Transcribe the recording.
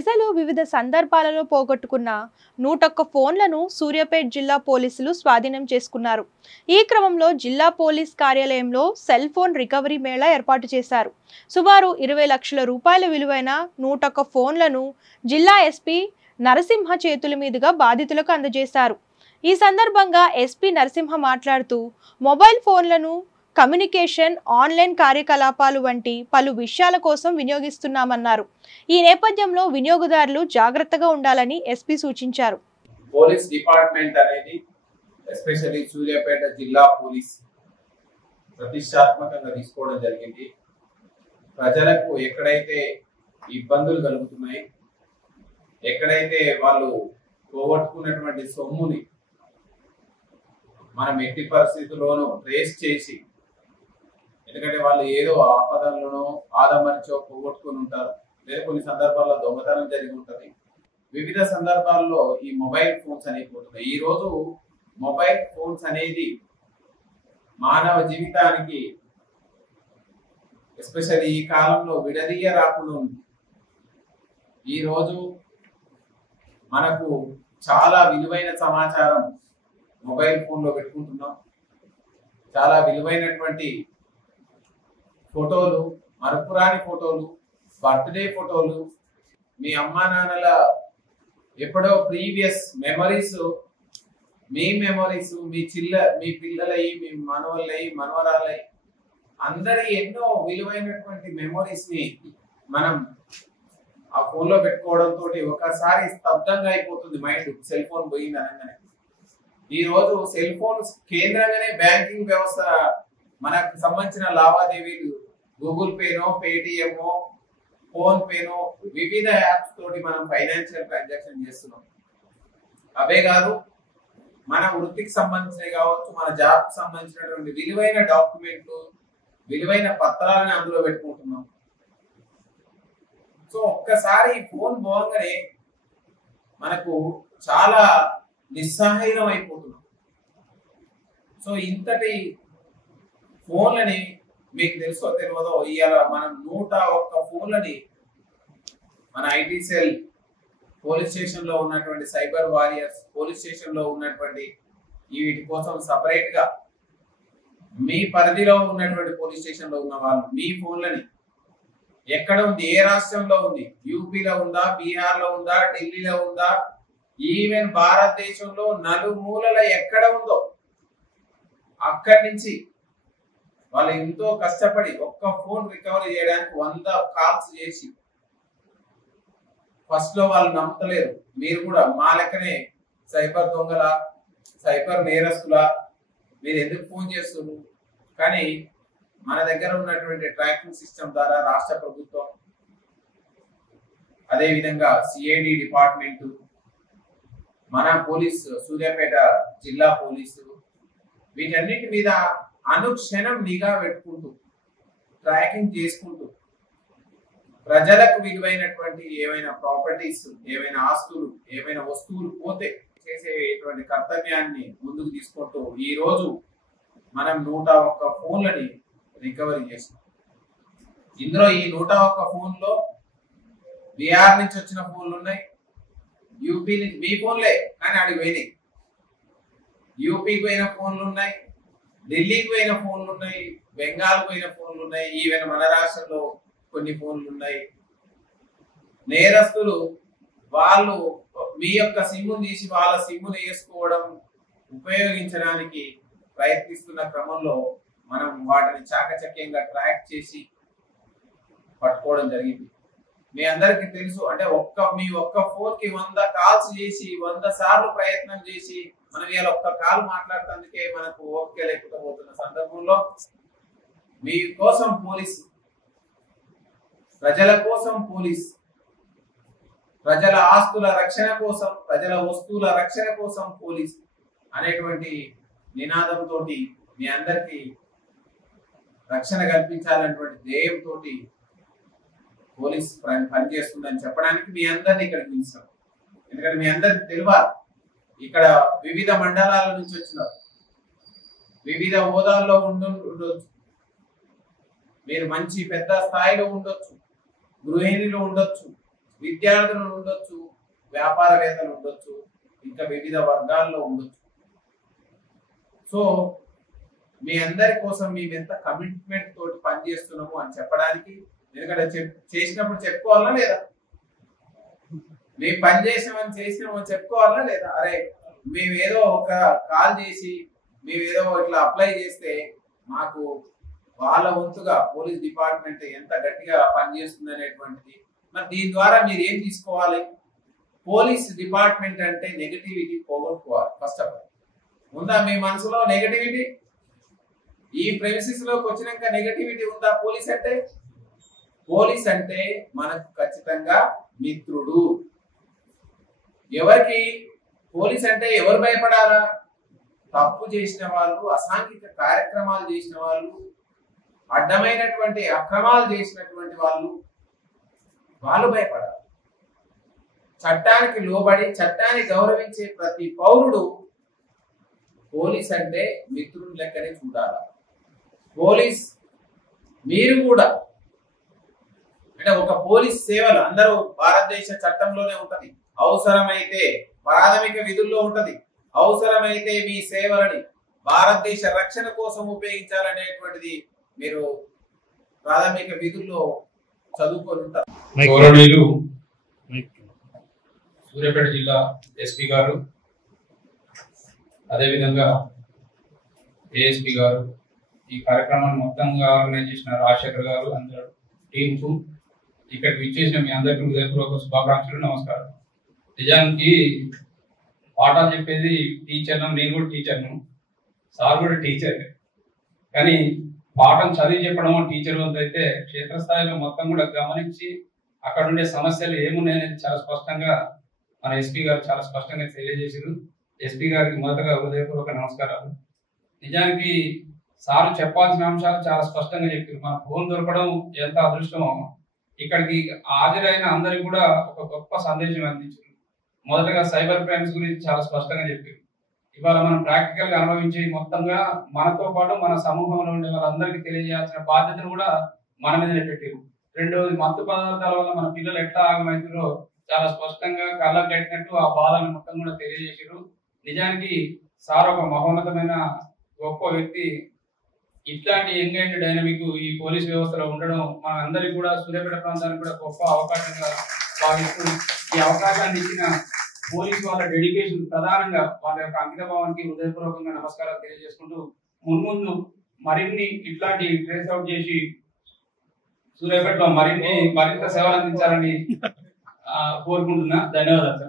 ప్రజలు వివిధ సందర్భాలలో పోగొట్టుకున్న 101 ఫోన్లను సూర్యాపేట జిల్లా పోలీసులు స్వాధీనం చేసుకున్నారు. ఈ క్రమంలో జిల్లా పోలీస్ కార్యాలయంలో సెల్ ఫోన్ రికవరీ మేళా ఏర్పాటు చేశారు. సుమారు 20 లక్షల రూపాయల విలువైన 101 ఫోన్లను జిల్లా ఎస్పీ నరసింహ చేతుల మీదుగా బాధితులకు అందజేశారు. ఈ సందర్భంగా ఎస్పీ నరసింహ మాట్లాడుతూ మొబైల్ ఫోన్లను కమ్యూనికేషన్, ఆన్లైన్ కార్యకలాపాలు వంటి పలు విషయాల కోసం వినియోగిస్తున్నామన్నారు. ఈ నేపథ్యంలో వినియోగదారులు జాగ్రత్తగా ఉండాలని ఎస్పీ సూచించారు. పోలీస్ డిపార్ట్మెంట్ అనేది ఎస్పెషల్లీ సూర్యాపేట జిల్లా పోలీస్ ప్రతిష్టాత్మకంగా తీసుకోవడం జరిగింది. ప్రజలకు ఎక్కడైతే ఇబ్బందులు కలుగుతున్నాయి, ఎక్కడైతే వాళ్ళు పోగొట్టుకున్నటువంటి సొమ్ముని మనం ఎట్టి పరిస్థితుల్లోనూ ట్రేస్ చేసి, ఎందుకంటే వాళ్ళు ఏదో ఆపదలను ఆదమరిచో పోగొట్టుకుని ఉంటారు, లేదా కొన్ని సందర్భాల్లో దొంగతనం జరిగి ఉంటుంది. వివిధ సందర్భాల్లో ఈ మొబైల్ ఫోన్స్ అనేవి పోతున్నాయి. ఈ రోజు మొబైల్ ఫోన్స్ అనేది మానవ జీవితానికి ఎస్పెషల్లీ ఈ కాలంలో విడదీయ రాకుండా ఉంది. ఈ రోజు మనకు చాలా విలువైన సమాచారం మొబైల్ ఫోన్లో పెట్టుకుంటున్నాం. చాలా విలువైనటువంటి ఫోటోలు, మరపురాని ఫోటోలు, బర్త్డే ఫోటోలు, మీ అమ్మా నాన్నల ఎప్పుడో ప్రీవియస్ మెమరీస్, మీ మెమరీస్, మీ పిల్లలై, మీ మనవళ్ళై, మనవరాలై, అందరి ఎన్నో విలువైనటువంటి మెమరీస్ ని మనం ఆ ఫోన్ లో పెట్టుకోవడంతో ఒకసారి స్తబ్దంగా అయిపోతుంది మైండ్. సెల్ ఫోన్ పోయింది అనగానే ఈ రోజు సెల్ ఫోన్ కేంద్రంగానే బ్యాంకింగ్ వ్యవస్థ, మనకు సంబంధించిన లావాదేవీలు గూగుల్ పేనో, పేటిఎంఓ, ఫోన్ పేనో, వివిధ యాప్స్ తోటి మనం ఫైనాన్షియల్ ట్రాన్సాక్షన్ చేస్తున్నాం. అవే కాదు, మన వృత్తికి సంబంధించినవి కావచ్చు, మన జాబ్ కి సంబంధించినటువంటి విలువైన డాక్యుమెంట్లు, విలువైన పత్రాలను అందులో పెట్టుకుంటున్నాం. సో ఒక్కసారి ఫోన్ పోగానే మనకు చాలా నిస్సహాయం అయిపోతున్నాం. సో ఇంతటి ఫోన్లని మీకు తెలుసో తెలియదో, ఇవాళ మనం 101 ఫోన్లని మన ఐటీ సెల్, పోలీస్ స్టేషన్ లో ఉన్నటువంటి సైబర్ వారియర్స్, పోలీస్ స్టేషన్ లో ఉన్నటువంటి వీటి కోసం సపరేట్ గా మీ పరిధిలో ఉన్నటువంటి పోలీస్ స్టేషన్ లో ఉన్న వాళ్ళు మీ ఫోన్లని ఎక్కడ ఉంది, ఏ రాష్ట్రంలో ఉంది, యూపీలో ఉందా, బీహార్ లో ఉందా, ఢిల్లీలో ఉందా, ఈవెన్ భారతదేశంలో నలుమూలల ఎక్కడ ఉందో అక్కడి నుంచి వాళ్ళు ఎంతో కష్టపడి ఒక్క ఫోన్ రికవరీ చేయడానికి 100 కాల్స్ చేసి, ఫస్ట్ లో వాళ్ళు నమ్మతలేరు, మీరు కూడా మా లెక్కనే సైబర్ దొంగల, సైబర్ నేరస్తులా, మీరు ఎందుకు ఫోన్ చేస్తున్నారు, కానీ మన దగ్గర ఉన్నటువంటి ట్రాకింగ్ సిస్టమ్ ద్వారా రాష్ట్ర ప్రభుత్వం, అదేవిధంగా సిఐడి డిపార్ట్మెంట్, మన పోలీస్ సూర్యాపేట జిల్లా పోలీసు, వీటన్నిటి మీద అనుక్షణం నిఘా పెట్టుకుంటూ, ట్రాకింగ్ చేసుకుంటూ, ప్రజలకు విలువైనటువంటి ఏమైనా ప్రాపర్టీస్, ఏమైనా ఆస్తులు, ఏమైనా వస్తువులు పోతే చేసేటువంటి కర్తవ్యాన్ని ముందుకు తీసుకుంటూ ఈ రోజు మనం 101 ఫోన్లని రికవరీ చేసినాం. ఇందులో ఈ 101 ఫోన్లో బీహార్ నుంచి వచ్చిన ఫోన్లు ఉన్నాయి, యూపీ నుంచి, మీ ఫోన్లే కానీ ఆడికి పోయినాయి, యూపీకి పోయిన ఫోన్లు ఉన్నాయి, ఢిల్లీకి పోయిన ఫోన్లు ఉన్నాయి, బెంగాల్ పోయిన ఫోన్లు ఉన్నాయి, ఈవెన్ మన రాష్ట్రంలో కొన్ని ఫోన్లు ఉన్నాయి. నేరస్తులు వాళ్ళు మీ యొక్క సిమ్ము తీసి వాళ్ళ సిమ్మును వేసుకోవడం, ఉపయోగించడానికి ప్రయత్నిస్తున్న క్రమంలో మనం వాటిని చాకచక్యంగా ట్రాక్ చేసి పట్టుకోవడం జరిగింది. మీ అందరికి తెలుసు, అంటే మీ ఒక్క ఫోన్ కి 100 కాల్స్ చేసి 100 సార్లు ప్రయత్నం చేసి మనం ఇవాళ ఒక్క కాల్ మాట్లాడుతుందుకే మనకు ఓపిక లేకపోతున్న సందర్భంలో మీ కోసం పోలీస్, ప్రజల కోసం పోలీస్, ప్రజల ఆస్తుల రక్షణ కోసం, ప్రజల వస్తువుల రక్షణ కోసం పోలీస్ అనేటువంటి నినాదంతో మీ అందరికీ రక్షణ కల్పించాలనేటువంటి ధ్యేయంతో పోలీస్ పనిచేస్తుందని చెప్పడానికి మీ అందరినీ ఇక్కడికి పిలిచాం. ఎందుకంటే మీ అందరికి తెలియాలి, ఇక్కడ వివిధ మండలాల నుంచి వచ్చినారు, వివిధ హోదాల్లో ఉండొచ్చు, మీరు మంచి పెద్ద స్థాయిలో ఉండొచ్చు, గృహిణులు ఉండొచ్చు, విద్యార్థులు ఉండొచ్చు, వ్యాపారవేత్తలు ఉండొచ్చు, ఇంకా వివిధ వర్గాల్లో ఉండొచ్చు. సో మీ అందరి కోసం మేము ఎంత కమిట్మెంట్ తోటి పనిచేస్తున్నాము అని చెప్పడానికి, ఎందుకంటే చేసినప్పుడు చెప్పుకోవాలా లేదా, మేము పని చేసినామని చెప్పుకోవాలా లేదా? అరే మేమేదో ఒక కాల్ చేసి మేమేదో ఇట్లా అప్లై చేస్తే మాకు వాళ్ళ వంతుగా పోలీస్ డిపార్ట్మెంట్ ఎంత గట్టిగా పనిచేస్తుంది అనేటువంటిది. మరి దీని ద్వారా మీరు ఏం తీసుకోవాలి? పోలీస్ డిపార్ట్మెంట్ అంటే నెగటివిటీ పోగొట్టుకోవాలి. ఫస్ట్ ఆఫ్ ఆల్ ఉందా మీ మనసులో నెగటివిటీ? ఈ ప్రెమిసిస్ లోకి వచ్చినాక నెగటివిటీ ఉందా? పోలీస్ అంటే మనకు ఖచ్చితంగా మిత్రుడు. ఎవరికి పోలీస్ అంటే ఎవరు భయపడాలా? తప్పు చేసిన వాళ్ళు, అసాంఘిక కార్యక్రమాలు చేసిన వాళ్ళు, అడ్డమైనటువంటి అక్రమాలు చేసినటువంటి వాళ్ళు భయపడాలి. చట్టానికి లోబడి చట్టాన్ని గౌరవించే ప్రతి పౌరుడు పోలీస్ అంటే మిత్రుడు లెక్కనే చూడాలి. పోలీస్ మీరు కూడా అంటే ఒక పోలీస్ సేవలు అందరూ భారతదేశ చట్టంలోనే ఉంటది. అవసరమైతే ప్రాథమిక విధుల్లో ఉంటది, అవసరమైతే మీ సేవలని భారతదేశ రక్షణ కోసం ఉపయోగించాలనేటువంటిది మీరు ప్రాథమిక విధుల్లో చదువుకొని ఉంటారు. గౌరవనీయులు సూర్యాపేట జిల్లా ఎస్పీ గారు, అదేవిధంగా ఏఎస్పీ గారు, ఈ కార్యక్రమాన్ని మొత్తంగా ఆర్గనైజ్ చేసిన రాజశేఖర్ గారు, అందరూ టీమ్స్, ఇక్కడికి విచ్చేసిన మీ అందరికీ హృదయపూర్వక శుభాకాంక్షలు, నమస్కారం. నిజానికి పాఠాలు చెప్పేది టీచర్ను, నేను కూడా టీచర్ను, సార్ కూడా టీచర్. కానీ పాఠం చదివి చెప్పడం టీచర్ వంతు అయితే క్షేత్రస్థాయిలో మొత్తం కూడా గమనించి అక్కడ ఉండే సమస్యలు ఏమున్నాయనేది చాలా స్పష్టంగా మన ఎస్పీ గారు చాలా స్పష్టంగా తెలియజేశారు. ఎస్పీ గారికి మొదటగా హృదయపూర్వక నమస్కారాలు. నిజానికి సారు చెప్పాల్సిన అంశాలు చాలా స్పష్టంగా చెప్పారు. మన ఫోన్ దొరకడం ఎంత అదృష్టమో, ఇక్కడికి హాజరైన అందరికి కూడా ఒక గొప్ప సందేశం అందించారు. మొదటగా సైబర్ క్రైమ్స్ గురించి చాలా స్పష్టంగా చెప్పారు. ఇవాళ మనం ప్రాక్టికల్ గా అనుభవించి మొత్తంగా మనతో పాటు మన సమూహంలో ఉండే వాళ్ళందరికీ తెలియజేయాల్సిన బాధ్యతను కూడా మన మీదనే పెట్టారు. రెండోది, మత్తు పదార్థాల వల్ల మన పిల్లలు ఎట్లా ఆగమవుతారో చాలా స్పష్టంగా కళ్ళకు కట్టినట్టు ఆ బాధలను మొత్తం కూడా తెలియజేశారు. నిజానికి సార్ ఒక మహోన్నతమైన గొప్ప వ్యక్తి. ఇట్లాంటి యంగ్ అండ్ డైనమిక్ ఈ పోలీస్ వ్యవస్థలో ఉండడం మన అందరికి కూడా, సూర్యాపేట ప్రాంతానికి కూడా గొప్ప అవకాశంగా భావిస్తూ, ఈ అవకాశాన్ని ఇచ్చిన పోలీసు వాళ్ళ డెడికేషన్, ప్రధానంగా వాళ్ళ యొక్క అంకితభావానికి హృదయపూర్వకంగా నమస్కారాలు తెలియజేసుకుంటూ, మున్ముందు మరిన్ని ఇట్లాంటి ట్రేస్ అవుట్ చేసి సూర్యాపేటలో మరింత సేవలు అందించాలని కోరుకుంటున్నా. ధన్యవాదాలు సార్.